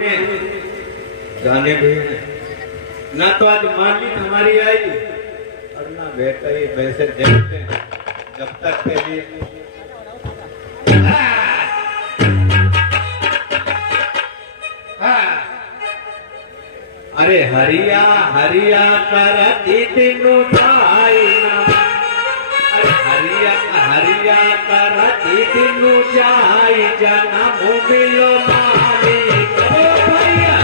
जाने भी ना तो आज मालिक हमारी आई और ना बेटा ये वैसे देखते हैं जब तक के लिए अरे हरिया हरिया करती तीनों भाई ना अरे हरिया हरिया करती तीनों जाई जाना मोबिलो मालिक ओ भैया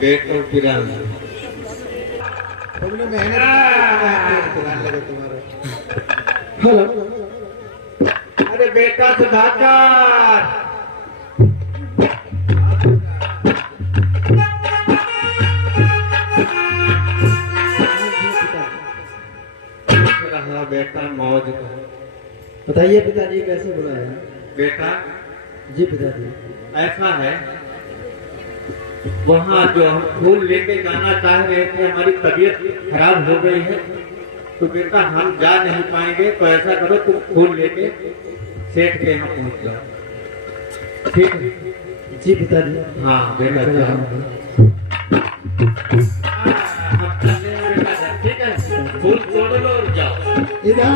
बेटो पिरान तुमने मेहनत लगे तुम्हारा। हेलो अरे बेटा सुधाकर रहा बेटा मौज बताइए पिताजी कैसे बुलाया? बेटा जी पिताजी। ऐसा है वहाँ जो हम फूल लेके जाना चाह रहे थे हमारी तबीयत खराब हो गई है तो बेटा हम जा नहीं पाएंगे तो ऐसा करो तुम फूल लेके सेठ के यहाँ पहुँच जाओ ठीक है? जी पिताजी। हाँ बेटा ठीक है फूल तोड़ लो और जाओ इधर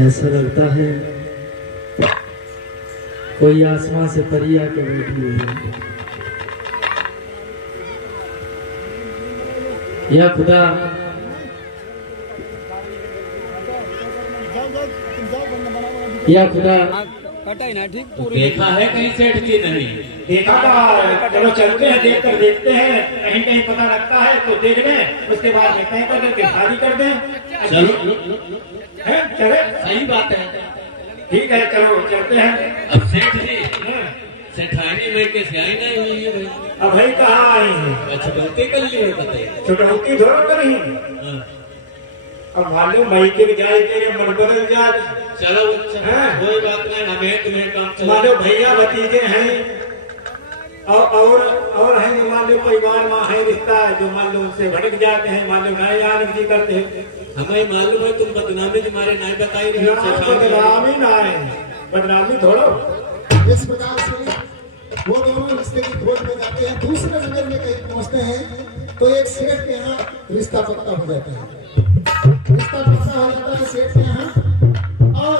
ऐसा लगता है कोई आसमां से परी आके बैठी हुई है। या खुदा या खुदा देखा है कहीं सेठ की नहीं देखा था। चलो चलते हैं देख कर देखते हैं कहीं कहीं पता लगता है तो देख लें उसके बाद में तय करके शादी कर दें। चलो है चले सही बात है। ठीक है चलो चलते हैं। अब सेठ जी सेठानी में कैसे आई नहीं हुई है भाई? अब भाई कहाँ आए हैं? अच्छा गलती कर ली है बताइए। छुटौती थोड़ा करी। अब मालूम मई के जाए तेरे मन बदल जाए। चलो कोई बात नहीं हमें तुम्हें काम चला। मानो भैया भतीजे हैं और है जो मान लो परिवार माँ है रिश्ता जो मान लो उनसे भटक जाते हैं मान लो नए आनंद जी करते हैं। हमें मालूम है तुम बदनामी तुम्हारे नहीं बताई रही बदनामी ना है बदनामी थोड़ो। इस प्रकार से वो दोनों रिश्ते की खोज में जाते हैं। दूसरे नगर में कहीं पहुंचते हैं तो एक सेठ के यहाँ रिश्ता पक्का हो जाता है। रिश्ता पक्का हो जाता है सेठ के यहाँ और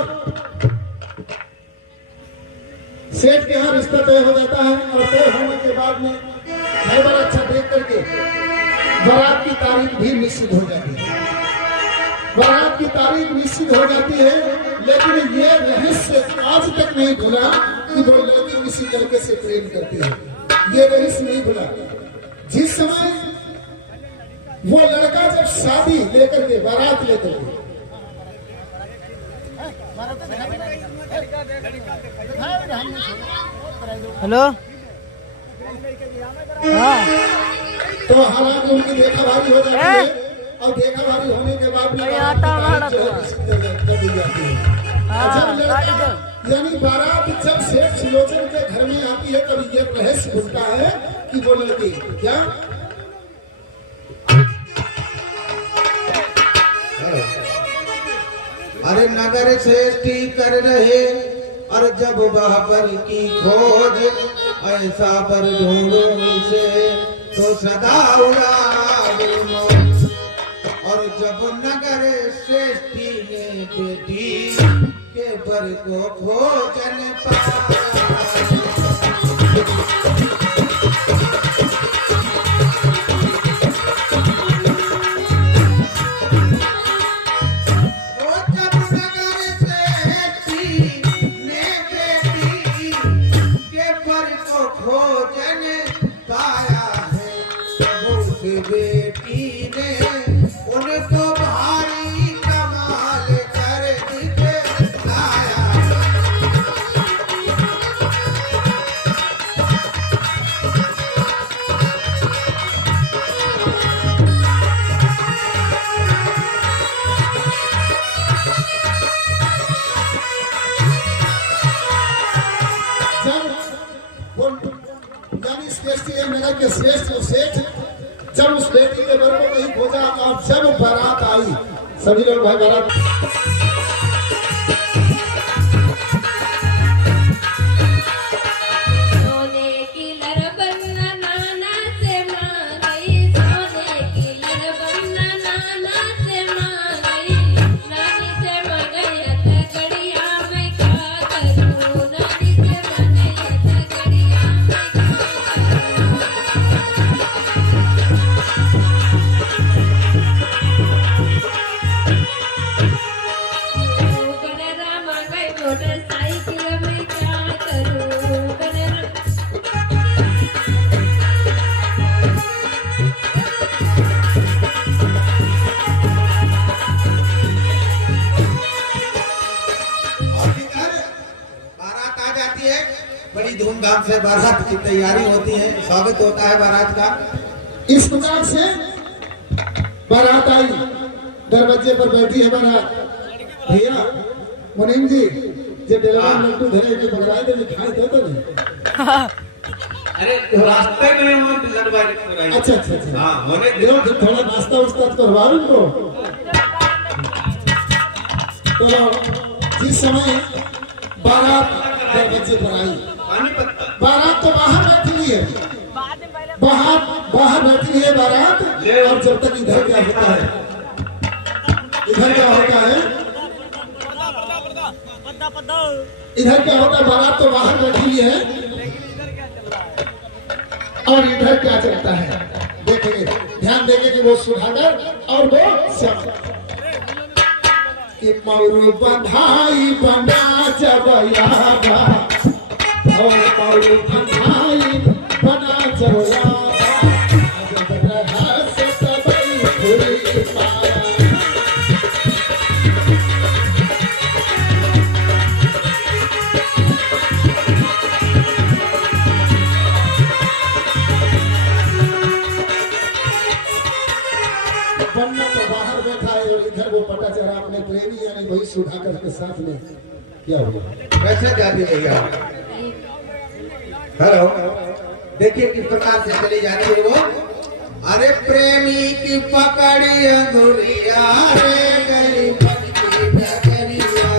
सेठ के यहाँ रिश्ता तय हो जाता है और तय होने के बाद में घर बड़ा अच्छा देख करके बारात की तारीख भी निश्चित हो जाती है। बारात की तारीख निश्चित हो जाती है लेकिन ये रहस्य आज तक नहीं खुला कि वो लड़की किसी लड़के से प्रेम करती है। ये रईस नहीं भुला। जिस समय वो लड़का जब शादी लेकर के बारात लेकर के हेलो हाँ तो हालांकि उनकी देखा भारी हो जाती है और देखा भारी होने के बाद भी बारात कर दी जाती है। जब लड़का यानी बारात जब सेठ सुलोचन के घर में आती है तब ये रहस्य खुलता है कि वो लड़की क्या अरे नगर श्रेष्ठी कर रहे और जब बाबर की खोज ऐसा पर ढूंढो से तो सदा उड़ा और जब नगर श्रेष्ठी ने बेटी के पर को भोजन पाया बेटी ने उनको भारी कमाल कर दिखाया। नगर के श्रेष्ठ सेठ जब उस बेटी के घर को कहीं खोजा और जब बारात आई सभी लोग भाई बारात बड़ी धूमधाम से बारात की तैयारी होती है, स्वागत होता है बारात का। इस प्रकार से बारात आई, दरवाजे पर बैठी है बारात। भैया मुनीम जी जे डेलवा लड्डू धरे के बगराए दे दिखाई दे तो नहीं। अरे रास्ते में हम लड़वा रहे। अच्छा अच्छा अच्छा हाँ होने दो थोड़ा नाश्ता उस्ता करवा उनको। तो जिस समय बारात दरवाजे पर आई, बारात तो बाहर बैठी हुई है, बाहर बैठी है बारात। और जब तक इधर क्या होता है, इधर क्या होता है, इधर क्या होता है, बारात तो बाहर बैठी हुई है और इधर क्या चलता है देखेंगे, ध्यान देंगे कि वो सुधाकर और वो श्याम कि मौरू बधाई बना जबया और मौरू बधाई बना जबया बनना तो बाहर बैठा है और इधर वो पता चला अपने प्रेमी यानी वही सुधाकर के साथ में क्या हुआ। कैसे जाती भैया? हेलो, देखिए किस प्रकार से चली जाती है वो। अरे प्रेमी की पकड़ी अंगुलिया रे गई बनकी डगरिया,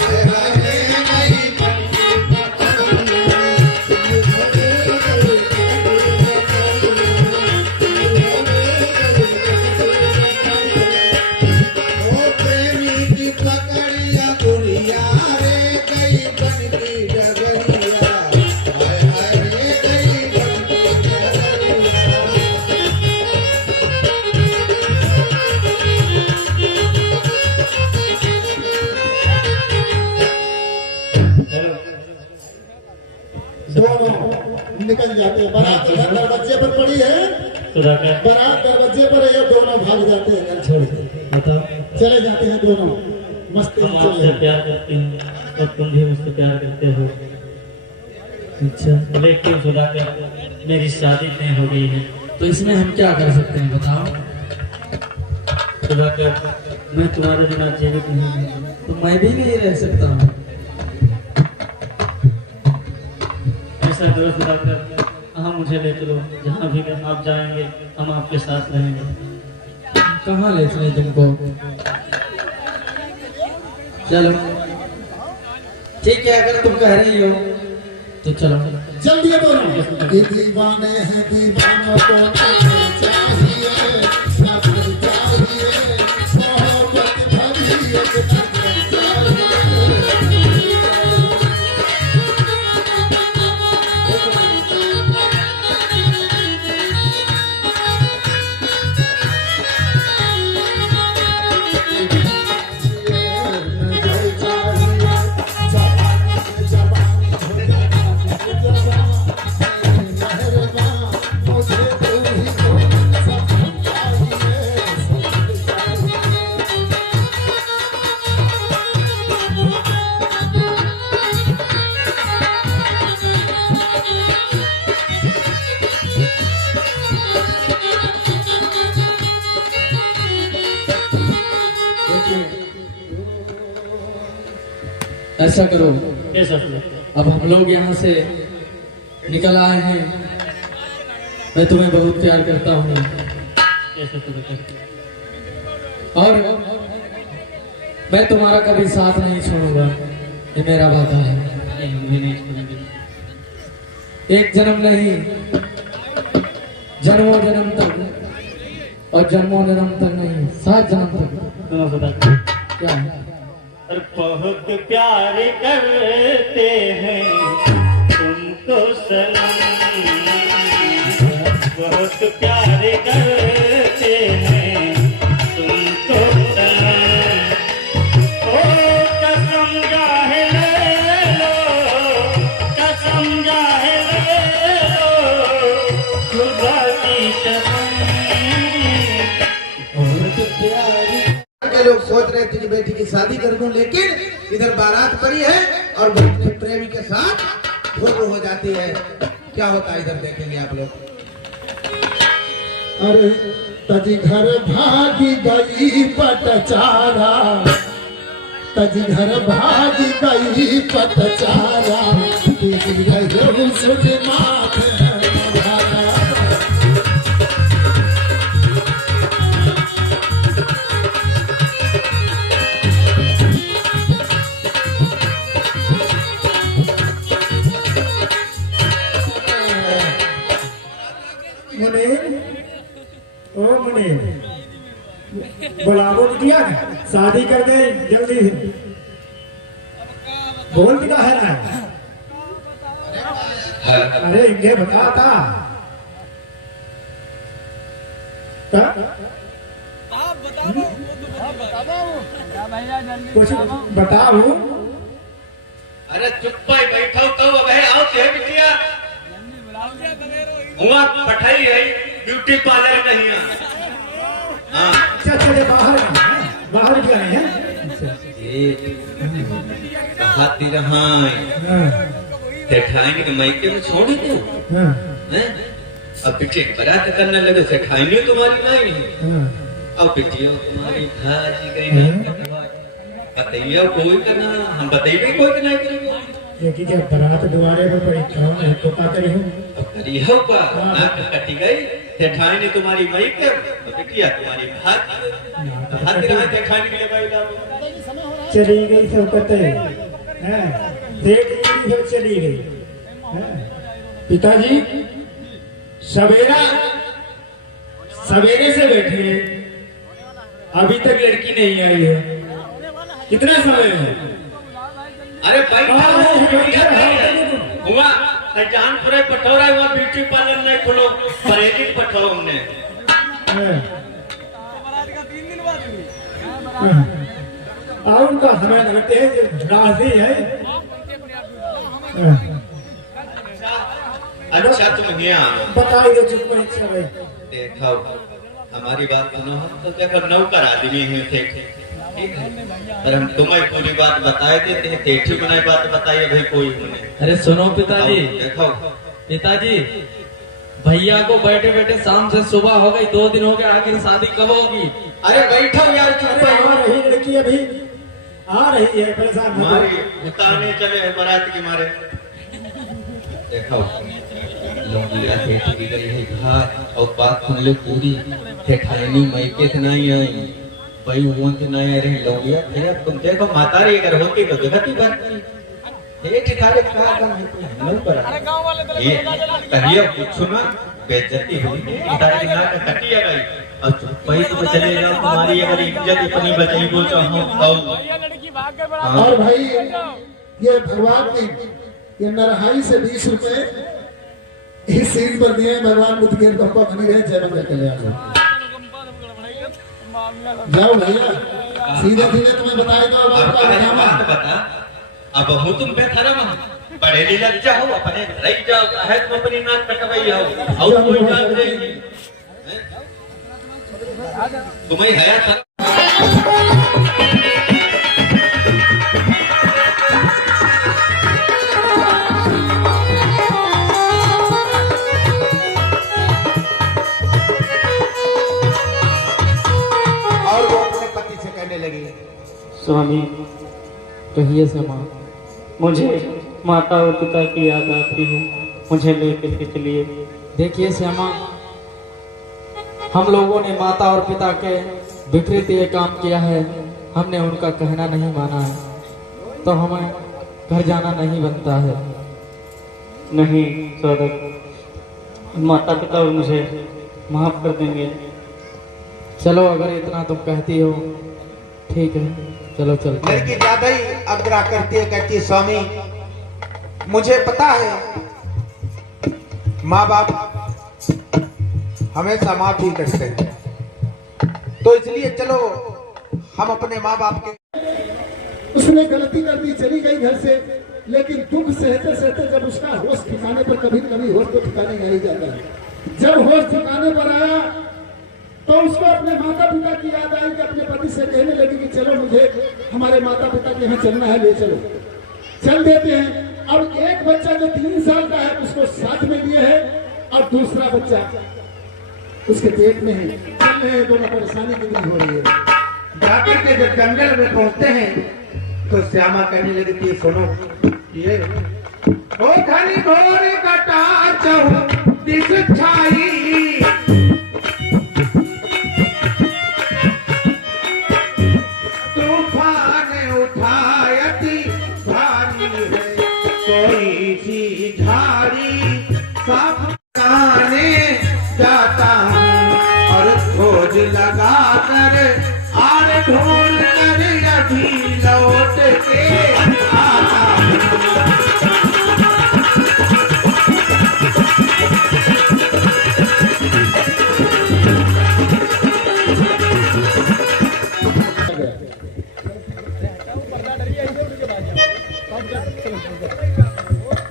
हाय हाय रे गई बनकी पकड़िया। ओ प्रेमी की पकड़ी अंगुलिया रे गई बनकी डगरिया, हाय हाय रे गई बनकी डगरिया। दोनों निकल जाते हैं। बारात दरवाजे पर पड़ी है, सुधाकर बारात दरवाजे पर है, दोनों भाग जाते हैं घर छोड़ के, बताओ। चले जाते हैं दोनों मस्ती हम में आपसे चले। प्यार करते हैं और तुम भी मुझसे प्यार करते हो। अच्छा, लेकिन सुधाकर मेरी शादी नहीं हो गई है, तो इसमें हम क्या कर सकते हैं बताओ। सुधाकर मैं तुम्हारे बिना जीवित नहीं हूँ, तो मैं भी नहीं रह सकता हूँ। ऐसा करो सुधाकर, हम मुझे ले चलो, जहाँ भी आप जाएंगे हम आपके साथ रहेंगे। कहाँ ले चले तुमको? चलो ठीक है, अगर तुम कह रही हो तो चलो। चल दिए दोनों। ये दीवाने हैं, दीवानों को नजर चाहिए, नजर चाहिए, मोहब्बत भरी एक नजर चाहिए। ऐसा करो, अब हम लोग यहाँ से निकल आए हैं, मैं तुम्हें बहुत प्यार करता हूँ और मैं तुम्हारा कभी साथ नहीं छोड़ूंगा, ये मेरा वादा है। एक जन्म नहीं, जन्मों जन्म तक, और जन्मों जन्म तक नहीं, 7 जन्म तक। क्या है? बहुत प्यार करते हैं तुमको सनम, बहुत प्यार करते हैं तुमको सनम। ओ कसम जाहे ले लो, कसम जाहे ले लो, खुदा की कसम, बहुत प्यार। के लोग सोच रहे थे कि बेटी की शादी कर दूं, लेकिन इधर बारात पड़ी है और अपने प्रेमी के साथ धोखा हो जाती है। क्या होता है इधर देखेंगे आप लोग। अरे तजी घर भागी गई पटचारा, तजी घर भागी गई पटचारा, दिल गई सुख माथे मारा। बुलावो बिटिया, शादी कर दे जल्दी से। बोल भी है ना। अरे इनके बता था कुछ बताओ। अरे चुप ही बैठो तो अब आओ के बिटिया हुआ पठाई है, ब्यूटी पार्लर नहीं है। हाँ अच्छा चले बाहर, बाहर क्या है? खातिर हाँ सेठाइन के मायके में छोड़ दो। अब पीछे बरात करने लगे, सेठाइन तुम्हारी नहीं, अब बिटिया तुम्हारी भाजी गई ना, बताइए कोई करना, हम बताइए कोई नहीं करेंगे। कि जब बारात द्वारे पर पड़ी कौन है तो का करी हूँ करियो का ना कटी गई, सेठाइन ने तुम्हारी मई के तो बिटिया तुम्हारी भाजी रहा सेठाइन के लिए भाई चली गई सब कहते हैं, देख ली सब चली गई। पिताजी सवेरा सवेरे से बैठे हैं, अभी तक लड़की नहीं आई है। कितना समय है? अरे भाई हुआ जानपुर पठौरा हुआ, ब्यूटी पार्लर नहीं खोलो, परेजी पठो हमने। और उनका हमें लगते हैं राजी है। अच्छा तुम यहाँ बताइए चुप पर इच्छा भाई। देखो हमारी बात सुनो, हम तो देखो नौकर आदमी हैं थे, ठीक है, पर हम तुम्हें पूरी बात बताए देते हैं, तेठी बनाई बात बताइए भाई कोई उन्हें। अरे सुनो पिताजी, देखो पिताजी भैया को बैठे बैठे शाम से सुबह हो गई, 2 दिन हो गए, आखिर शादी कब होगी? अरे बैठो यार चुप अरे आ रहो। रही लड़की अभी आ रही है, परेशान मत हो। हमारी उतारने चले हैं बारात के मारे। देखो लौंडिया तेठी भी गई है घर, और बात सुन लो पूरी, ठेठानी मायके से नहीं आई, भाई उन से नहीं आ रही लौंडिया थे। तुम देखो मातारी अगर होती तो देखती करती, एक ठिकाने कहा काम है तो हम पर ये कहिए कुछ ना बेइज्जती हुई, इधर ना कटिया गई और चुप्पी तो चले जाओ, तुम्हारी अगर इज्जत इतनी बची वो तो हम और भाई ये भगवान ने ये नरहाई से 20 रुपए इस सीन पर दिए। भगवान बुद्ध के पापा बनी रहे, जय मंगल कल्याण। जाओ भैया सीधे सीधे तुम्हें बताए दो बात बता। अब हो तुम पे धर्म बड़े ली लज्जा हो, अपने रह जाओ है, तुम अपनी नाक कटवाई हो और कोई बात नहीं तुम्हें हया था। और वो अपने पति से कहने लगी, स्वामी कहिए से माँ, मुझे माता और पिता की याद आती है, मुझे लेकर के चलिए। देखिए श्यामा, हम लोगों ने माता और पिता के विपरीत ये काम किया है, हमने उनका कहना नहीं माना है, तो हमें घर जाना नहीं बनता है। नहीं सौदर, माता पिता और मुझे माफ कर देंगे। चलो अगर इतना तुम कहती हो ठीक है, चलो चलते हैं। लड़की ज्यादा ही आग्रह करती है, कहती है स्वामी मुझे पता है माँ बाप हमेशा माफी करते हैं, तो इसलिए चलो हम अपने माँ बाप के। उसने गलती कर दी, चली गई घर से, लेकिन दुख सहते सहते जब उसका होश ठिकाने पर, कभी कभी होश तो ठिकाने नहीं जाता है, जब होश ठिकाने पर आया तो उसको अपने माता पिता की याद आई कि अपने पति से कहने लगी कि चलो मुझे हमारे माता पिता के यहाँ चलना है, ले चलो। चल देते हैं। अब एक बच्चा जो 3 साल का है उसको साथ में लिए है, और दूसरा बच्चा उसके पेट में है। चल रहे हैं, दोनों परेशानी कितनी हो रही है। जाकर के जब जंगल में पहुंचते हैं तो श्यामा कहने लगी थी, सुनो ये ओ घनी घोर कटा चहु दिस छाई, तूफान उठायती भारी है, कोई सी झाड़ी सब गाने जाता हूँ, और खोज लगा कर आर ढूंढ कर अभी लौट के आता हूँ।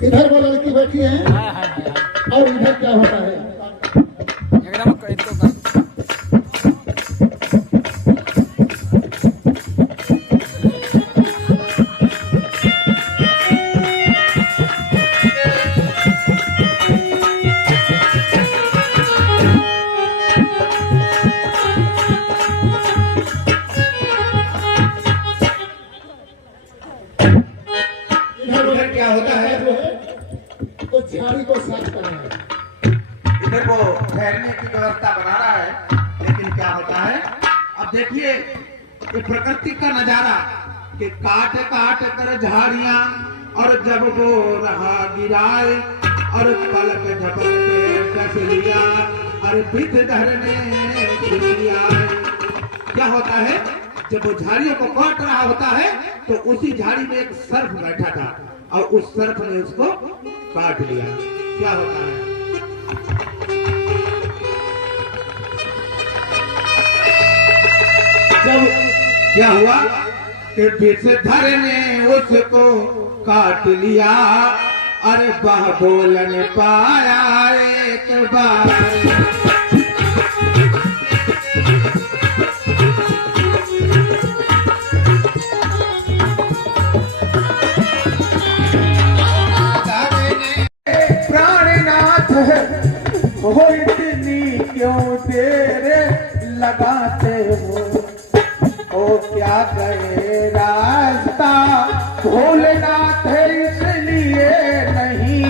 इधर वो लड़की बैठी है और इधर क्या होता है। इधर क्या होता है, तो झाड़ी को साफ करना है। इधर वो ठहरने की व्यवस्था बना रहा है, लेकिन क्या होता है अब देखिए ये प्रकृति का नजारा कि काट काट कर झाड़ियां, और जब वो रहा गिराए और पलक झपकते कस लिया, और भित धरने लिया। क्या होता है जब वो झाड़ियों को काट रहा होता है तो उसी झाड़ी में एक सर्प बैठा था, और उस सर्प ने उसको काट लिया। क्या होता है जब क्या हुआ कि विष धर ने उसको काट लिया, अरे बाह बोलन पाया एक बार हो इतनी क्यों देर लगाते हो ओ क्या गए रास्ता भोलेनाथ इसलिए नहीं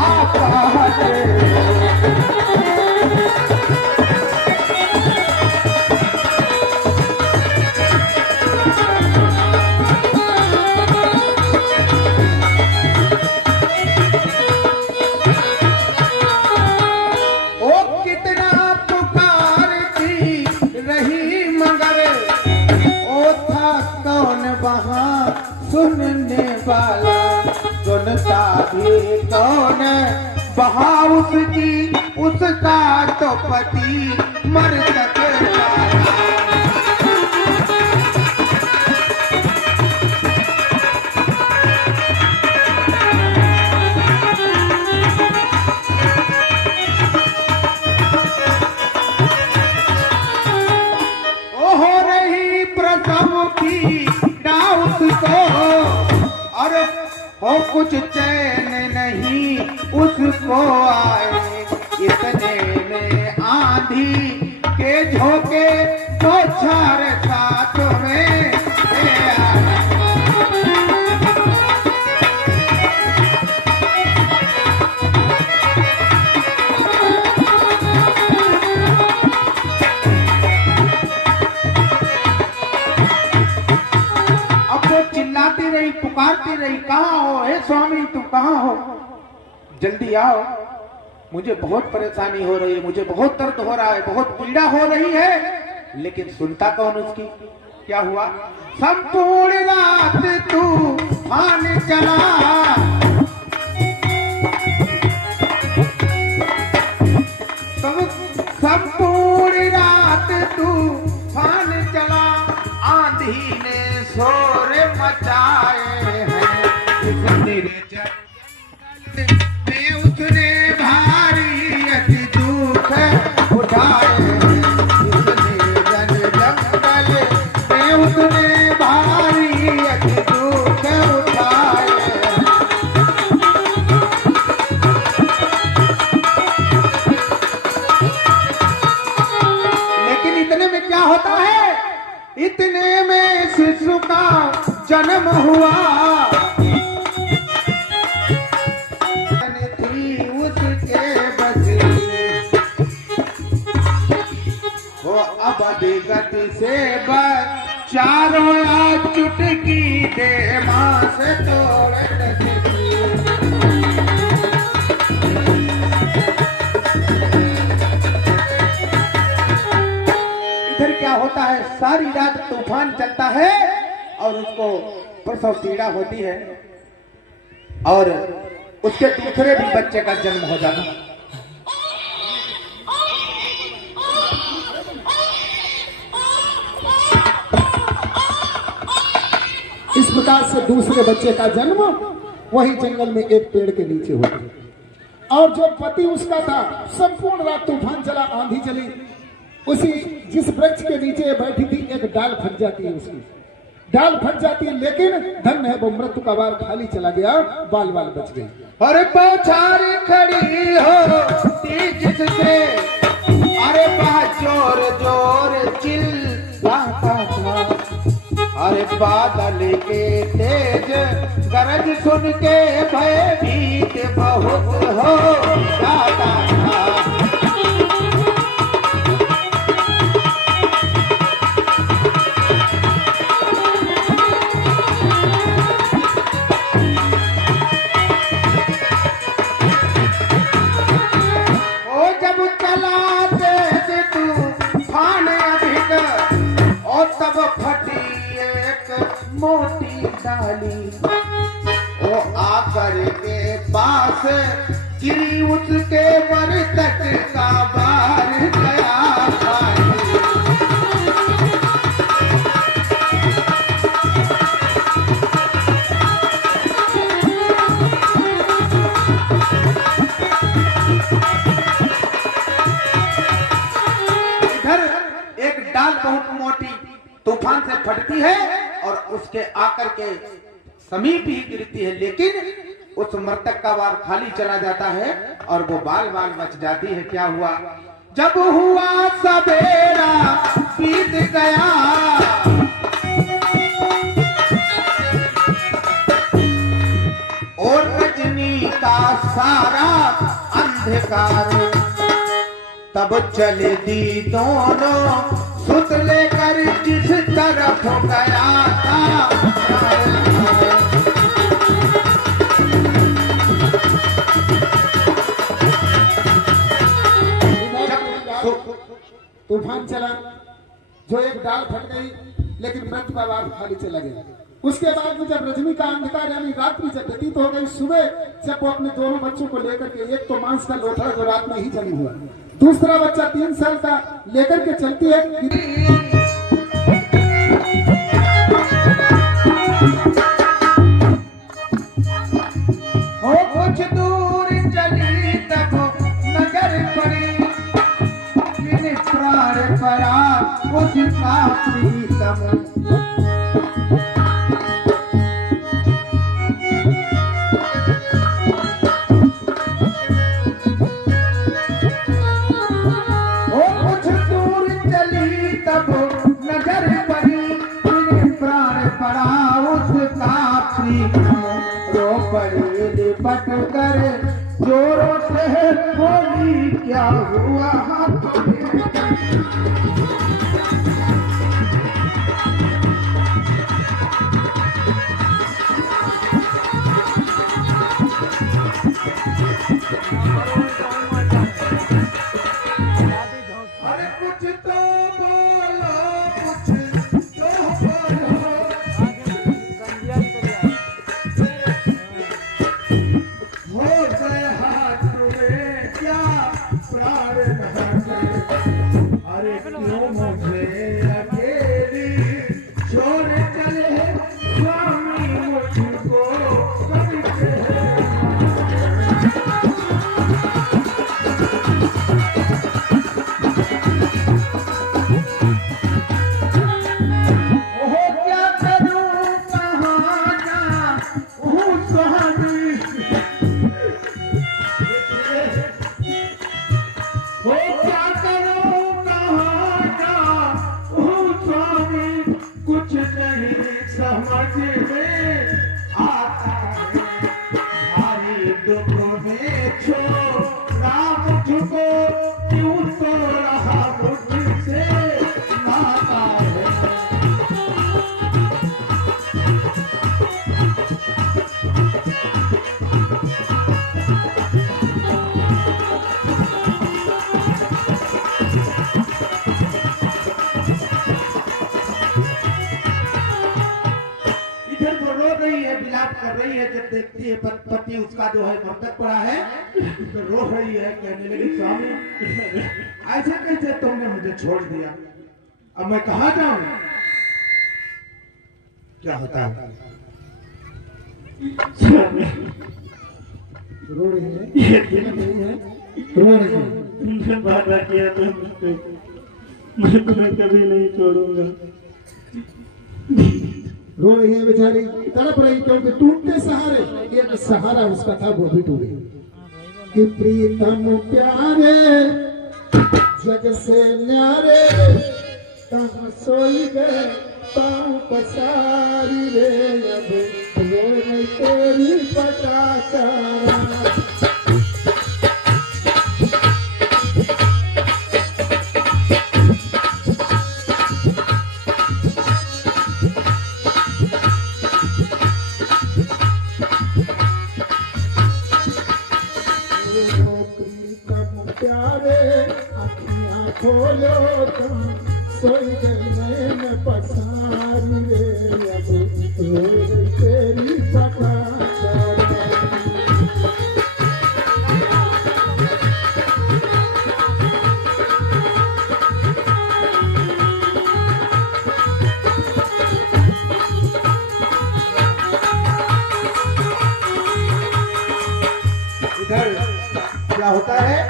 आ पाते सुनने वाला सुनता भी कौन बहा उसकी उसका तो पति मर सकता हो रही प्रसव की उसको और हो कुछ चैन नहीं उसको आए इतने में आंधी के झोंके तो चार साथ में चिल्लाती रही पुकारती रही कहाँ हो हे स्वामी तुम कहाँ हो जल्दी आओ मुझे बहुत परेशानी हो रही है मुझे बहुत दर्द हो रहा है बहुत पीड़ा हो रही है लेकिन सुनता कौन उसकी क्या हुआ संपूर्ण रात तूफान चला संपूर्ण रात तूफान चला आंधी ने शोर मचाए हैं इस निर्जन में उसने भारी अति दुख उठाए हैं इस निर्जन जंगल में उसने भारी अति दुख उठाए हैं लेकिन इतने में क्या होता है इतने में शिशु का जन्म हुआ थी उसके बचने वो अब गति से चारों चुटकी दे मां से तोड़ क्या होता है सारी रात तूफान चलता है और उसको प्रसव पीड़ा होती है और उसके दूसरे भी बच्चे का जन्म हो जाता है इस प्रकार से दूसरे बच्चे का जन्म वही जंगल में एक पेड़ के नीचे होता है और जो पति उसका था संपूर्ण रात तूफान चला आंधी चली उसी जिस वृक्ष के नीचे बैठी थी एक डाल फट जाती है उसकी डाल फट जाती है लेकिन धन है वो मृत्यु का वार खाली चला गया बाल बाल बच गई अरे बौछार खड़ी हो जिससे अरे जोर जोर चिल्लाता था अरे बादल के तेज गरज सुन के भयभीत बहुत हो जाता था मोटी डाली वो आकर के पास गिरी उसके मस्तक का बार गया से फटती है और उसके आकर के समीप ही गिरती है, लेकिन उस मृतक का बाल खाली चला जाता है और वो बाल बाल बच जाती है। क्या हुआ? जब हुआ सवेरा बीत गया, और रजनी का सारा अंधकार, तब चले दी दोनों सुत लेकर जिस तरफ गया था। तूफान चला, जो एक डाल फट गई, लेकिन मृत का बाल खाली चला गया। उसके बाद में जब रजनी का अंधकार यानी रात्रि जब व्यतीत हो गई, सुबह जब वो अपने दोनों बच्चों को लेकर के, एक तो मांस का लोथड़ा जो रात में ही जन्म हुआ, दूसरा बच्चा 3 साल का लेकर के चलती है। हो कुछ दूर चली तब नजर पड़ी, बिन प्राण परा उसका प्रीतम। पट कर जोरों से बोली, क्या हुआ हाथ में? अरे कुछ तो बोलो, कुछ तो बोलो, हो गए हाथ में क्या प्राण बहाते? अरे क्यों मुझे अकेली छोड़ चले स्वामी मुझको करके? ओहो क्या करूं कहाँ जाऊं स्वामी, वो क्या करूं कहाँ जाऊं स्वामी, कुछ नहीं समझ में आता है। भारी दुख में छोड़ा मुझको, क्यों तो रहा मुझसे नाता है। इधर वो रो रही है, विलाप कर रही है, जब देखती है पति उसका जो है मृतक पड़ा है, तो रो रही है, कहने लगी स्वामी ऐसे कैसे तुमने मुझे छोड़ दिया, अब मैं कहाँ जाऊं? क्या होता है? रो रही है, रो रही है। वादा किया था मुझसे, मैं तुम्हें कभी नहीं छोड़ूंगा। रो रही है बेचारी, तड़प रही, क्योंकि टूटते सहारे, एक सहारा उसका था वो भी टूट गया। कि प्रीतम प्यारे जग से न्यारे, कहाँ सोई गए पाँव पसारी रे, अब रोए तेरी पटाचारा। प्रीतम प्यारे अखियाँ खोलो तुम, सोई गए में पसारी रे, अब रोए तेरी पटाचारा। इधर क्या होता है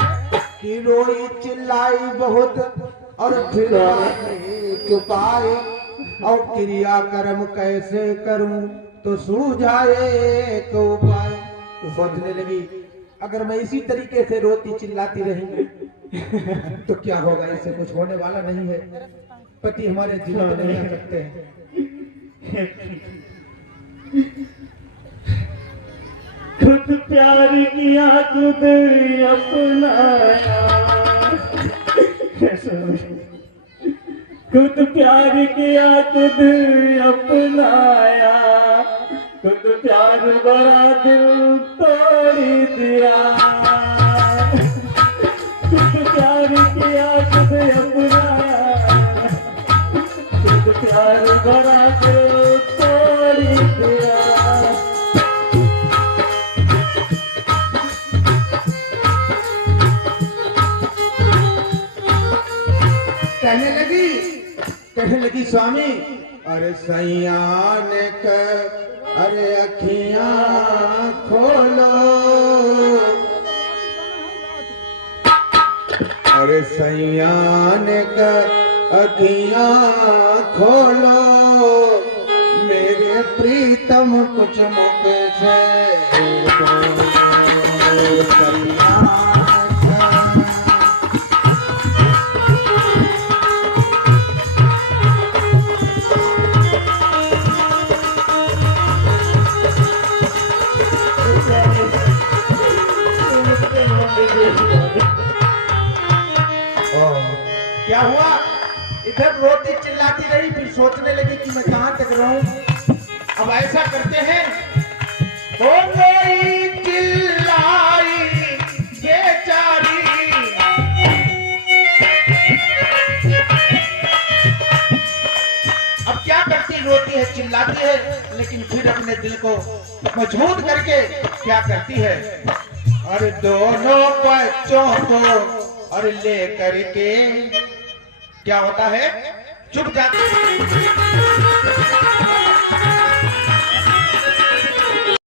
कि रोई चिल्लाई बहुत और फिर चुपाए, और क्रिया कर्म कैसे करूं तो सूझाए को उपाय। तो सोचने लगी अगर मैं इसी तरीके से रोती चिल्लाती रहूंगी तो क्या होगा, इससे कुछ होने वाला नहीं है। पति हमारे जीवन में नहीं आ सकते हैं। खुद प्यार किया खुद अपनाया, खुद प्यार किया खुद अपनाया, खुद प्यार भरा दिल तोड़ दिया। खुद प्यार किया खुद अपनाया, खुद प्यार भरा दिल तोड़ दिया। कहने लगी स्वामी अरे सैया ने अरे अखियां खोलो, अरे सैया ने अखियां खोलो, मेरे प्रीतम कुछ मुख से क्या हुआ, इधर रोती चिल्लाती रही, फिर सोचने लगी कि मैं कहां तक रहूं। अब ऐसा करते हैं, हो गई चिल्लाई बेचारी, अब क्या करती, रोती है चिल्लाती है, लेकिन फिर अपने दिल को मजबूत करके क्या करती है, और दोनों बच्चों को और ले करके क्या होता है, चुप जाती